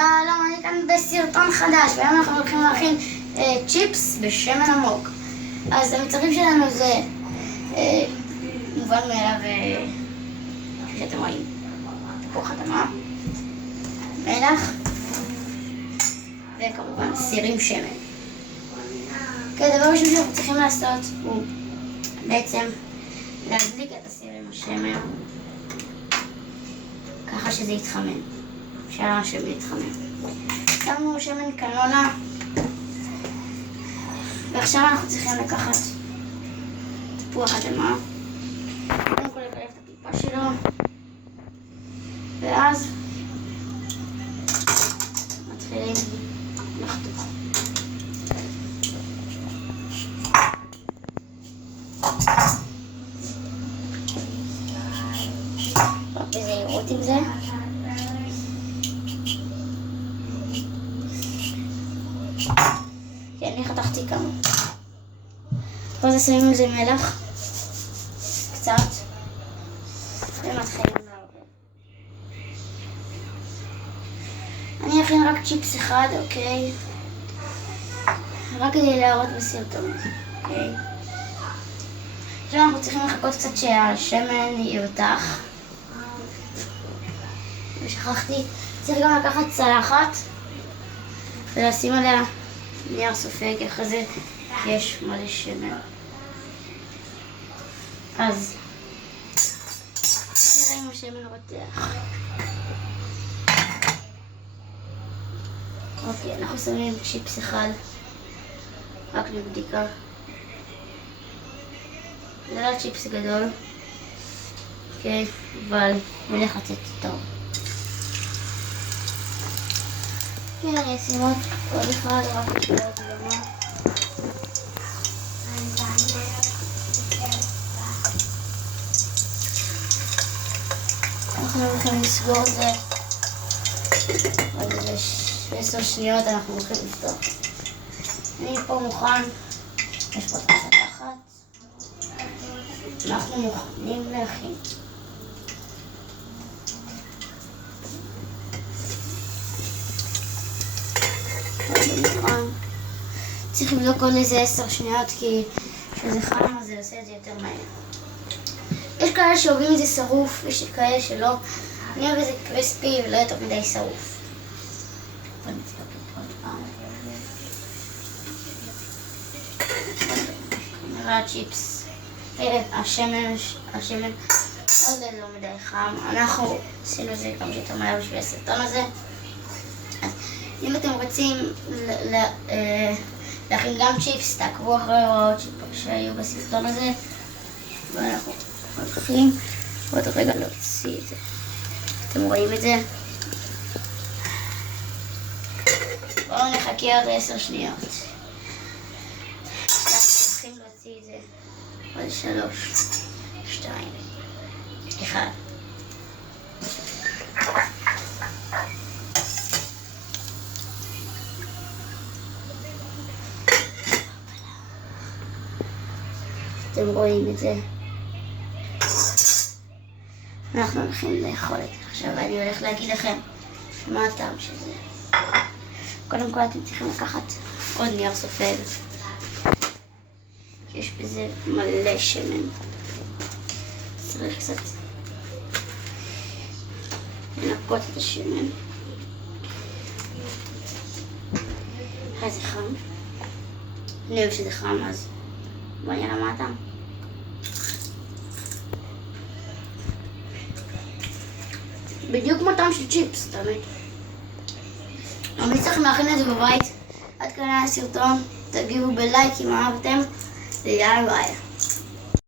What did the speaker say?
שלום, אני כאן בסרטון חדש, והיום אנחנו הולכים להכין צ'יפס בשמן עמוק. אז המצרכים שלנו זה מובן מאליו, כפי שאתם רואים, תפוח אדמה, מלח וכמובן סירים שמן. הדבר ראשון שאנחנו צריכים לעשות הוא בעצם להדליק את הסירים השמן ככה שזה יתחמם. שהשמן יתחמם. שמנו שמן קנולה, ועכשיו אנחנו צריכים לקחת תפוח אדמה, קודם כל לקלף את הקליפה שלו, ואז מתחילים לחתוך. רק בזהירות עם זה. אני חתכתי כמה. ואז שמים על זה מלח קצת ומתחילים לערבב. אני אכין רק צ'יפס אחד, אוקיי? רק כדי להראות בסרטון, אוקיי? עכשיו אנחנו צריכים לחכות קצת שהשמן ירתח. ושכחתי, צריך גם לקחת צלחת ולשים עליה נייר סופג, אחרי זה יש מלא שמן. אז בואו נראה אם השמן רותח. אוקיי, אנחנו שמים צ'יפס אחד רק לבדיקה. זה לא צ'יפס גדול, אוקיי, אבל נלך לצאת טוב. כן, אני אשים עוד אחד רק בשביל הדגמה. אנחנו הולכים לסגור את זה עוד איזה 10 שניות, אנחנו הולכים לפתוח. אני פה מוכן, יש פה את הצלחת. אנחנו מוכנים להכין. צריך לבדוק עוד איזה 10 שניות, כי כשזה חם אז זה עושה את זה יותר מהר. יש כאלה שאוהבים את זה שרוף, יש כאלה שלא. אני אוהב את זה קריספי ולא יותר מדי שרוף. בוא נצטרף עוד פעם. נראה הצ'יפס. השמן עוד לא מדי חם. אנחנו עשינו את זה כמה שיותר מהר בשביל הסרטון הזה. אם אתם רוצים להכין גם צ'יפס, תעקבו אחרי ההוראות שהיו בסרטון הזה. ואנחנו הולכים עוד רגע להוציא את זה. אתם רואים את זה? בואו נחכה עוד 10 שניות. אנחנו הולכים להוציא את זה עוד 3, 2, 1. אתם רואים את זה. אנחנו הולכים לאכול את זה. עכשיו אני הולך להגיד לכם מה הטעם של זה. קודם כל אתם צריכים לקחת עוד נייר סופג. יש בזה מלא שמן. צריך קצת לנקות את השמן. זה חם. אני אוהב שזה חם, אז בוא נראה מה הטעם. בדיוק כמו טעם של צ'יפס, תמיד. אני צריך להכין את זה בבית. עד כאן היה הסרטון. תגיבו בלייק אם אהבתם. ויאללה ביי.